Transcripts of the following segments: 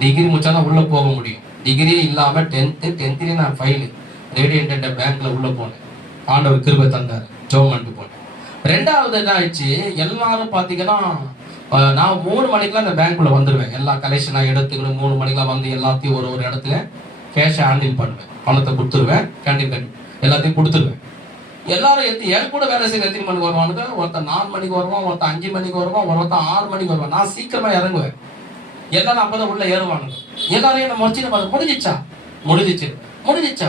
Degree முடிச்சாதான் உள்ள போக முடியும். டிகிரியே இல்லாம டென்த்லயே நான் ஃபைல் ரேடியன்ட் பேங்க்ல உள்ள போனேன். ஆண்டவர் கிருபை தந்தார், ஜெபம் பண்ணிட்டு போனேன். ரெண்டாவது என்ன ஆயிடுச்சு, எல்லாரும் பாத்தீங்கன்னா நான் 3 மணிக்கெல்லாம் அந்த பேங்க்குள்ள வந்துடுவேன். எல்லா கலெக்ஷனா எடுத்துக்கிட்டு 3 மணிக்கெல்லாம் வந்து எல்லாத்தையும் ஒரு இடத்துல கேஷை ஹேண்டில் பண்ணுவேன். பணத்தை கொடுத்துருவேன், கேண்டீன் கட்டி எல்லாத்தையும் கொடுத்துருவேன். எல்லாரும் என் கூட வேலை செய்ய எத்தனை மணிக்கு வருவானுங்க? ஒருத்தன் 4 மணிக்கு வருவான், ஒருத்தன் 5 மணிக்கு வருவான், ஒருத்தன் 6 மணிக்கு வருவான். நான் சீக்கிரமா இறங்குவேன். எல்லாரும் அப்பதான் உள்ள ஏறுவானுங்க. எல்லாரும் என்ன முடிச்சு முடிஞ்சிச்சா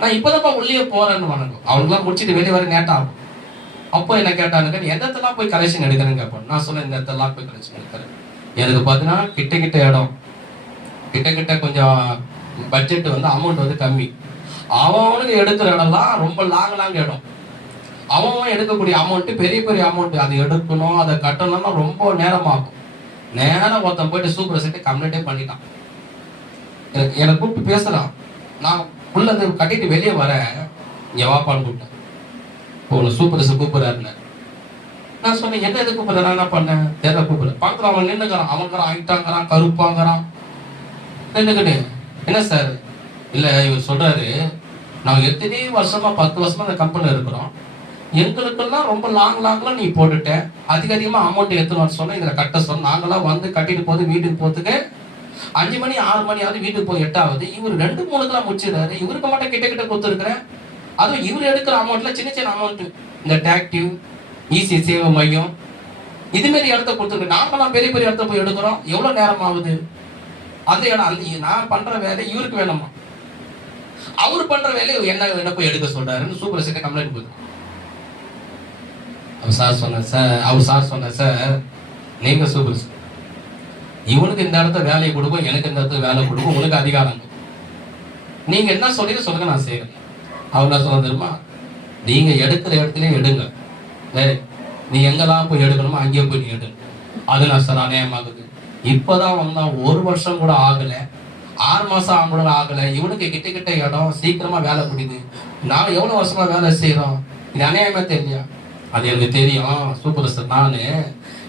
நான் இப்பதான் உள்ளே போறேன்னு வானுங்க. அவங்களுக்குலாம் முடிச்சுட்டு வெளியே வர நேட்டா ஆகும். அப்போ என்ன கேட்டானுங்க, எந்த இடத்தெல்லாம் போய் கலெக்ஷன் எடுக்கிறேன்னு கேட்பேன். நான் சொன்னேன், இந்த இடத்தெல்லாம் போய் கலெக்ஷன் எடுக்கிறேன். எனக்கு பார்த்தீங்கன்னா கிட்ட இடம் கிட்ட கொஞ்சம் பட்ஜெட் வந்து அமௌண்ட் வந்து கம்மி. அவனுக்கு எடுக்கிற இடம்லாம் ரொம்ப லாங் இடம். அவன் எடுக்கக்கூடிய அமௌண்ட் பெரிய அமௌண்ட். அதை எடுக்கணும், அதை கட்டணும்னா ரொம்ப நேரமாகும். நேரம் ஒருத்தன் போயிட்டு சூப்பர் செட்டு கம்ப்ளைண்டே பண்ணிட்டான். என்னை கூப்பிட்டு பேசுறான். நான் உள்ள கட்டிட்டு வெளியே வரேன். இங்க வாப்பான்னு கூப்பிட்டேன். சூப்பர் கூப்பிடுறாருன்னு நான் சொன்னேன். என்ன எது கூப்பிடுற? நான் என்ன பண்ணேன் தெரியல. கூப்பிடுறேன். பாக்குறான், அவன் நின்னுக்கிறான். அவங்கிறான் ஆயிட்டாங்கிறான், கருப்பாங்கிறான். நின்னுக்கிட்டு என்ன சார்? இல்ல, இவர் சொல்றாரு, நாங்க எத்தனை வருஷமா 10 வருஷமா அந்த கம்பெனில இருக்கிறோம். எங்களுக்கெல்லாம் ரொம்ப லாங்லாம் நீ போட்டுட்ட. அதிகமா அமௌண்ட் எடுத்துன்னு சொன்னா இதுல கட்ட சொன்ன. நாங்கெல்லாம் வந்து கட்டிட்டு போது வீட்டுக்கு போறதுக்கு 5 மணி 6 மணி ஆகுது. வீட்டுக்கு போய் 8 ஆகுது. இவர் 2-3 முடிச்சிடாரு. இவருக்கு மட்டும் கிட்ட கொடுத்துருக்கிறேன். அதுவும் இவர் எடுக்கிற அமௌண்ட்ல சின்ன அமௌண்ட். இந்த டாக்டிவ், ஈசி சேவை மையம், இது மாதிரி இடத்த கொடுத்துருக்கு. நாமெல்லாம் பெரிய இடத்த போய் எடுக்கிறோம். எவ்வளவு நேரம் ஆகுது? அந்த இடம் நான் பண்ற வேலை இவருக்கு வேணுமா? அவர் பண்ற வேலையை என்ன போய் எடுக்க சொல்றாருன்னு சூப்பர் செட்டை கம்ப்ளைண்ட் போகுது. அவர் சார் சொன்னார், சார் நீங்க சூப்பர், இவனுக்கு இந்த இடத்த வேலையை கொடுக்கும், எனக்கு இந்த இடத்துல வேலை கொடுக்கும், உனக்கு அதிகாரம். நீங்க என்ன சொல்லுங்க, நான் செய்யறேன். அவர் என்ன சொல்ல தெரியுமா? நீங்க எடுக்கிற இடத்துல எடுங்க. நீ எங்கெல்லாம் போய் எடுக்கணுமோ அங்கேயே போய் நீ எடுங்க. அது நான் சார் அநியாயமாகுது. இப்பதான் வந்தா 1 வருஷம் கூட ஆகல, 6 மாசம் கூட ஆகல. இவனுக்கு கிட்ட இடம், சீக்கிரமா வேலை முடியுது. நான் எவ்வளவு வருஷமா வேலை செய்யறோம். இது அநியாயமா தெரியலையா? அது எனக்கு தெரியும் சூப்பர் சார். நானு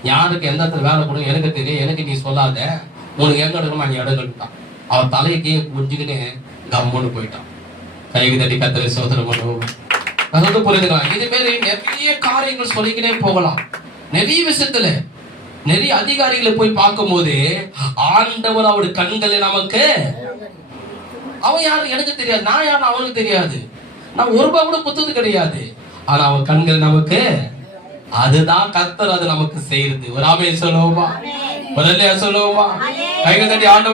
யாருக்கு எந்த இடத்துல வேலை கொடுங்க எனக்கு தெரியும். எனக்கு நீ சொல்லாத, உனக்கு எங்க எடுக்கணுமா நீ எடுக்கட்டான். அவன் தலைக்கு குஞ்சுக்கின்னு கம்முன்னு போயிட்டான். கைக்கு தட்டி கத்தரை சோதனை பண்ணுவோம். நான் வந்து புரிஞ்சுக்கலாம். இது மாரி நிறைய காரியங்கள் சொல்லிக்கினே போகலாம். நிறைய விஷயத்துல நிறைய அதிகாரிகளை போய் பார்க்கும் போது ஆண்டவர் அவருடைய கண்களை நமக்கு, அவன் யாரு எனக்கு தெரியாது, நான் யாரு அவனுக்கு தெரியாது, நான் 1 ரூபாய் கூட குத்துறது கிடையாது. ஆனா அவன் கண்கள் நமக்கு, அதுதான் கர்த்தர் அது நமக்கு செய்யுது. ஒரு ஆமென் சொல்லுவோமா? ஒரு அல்லேலூயா சொல்லுவோமா? கைகள் தட்டி ஆண்டவர்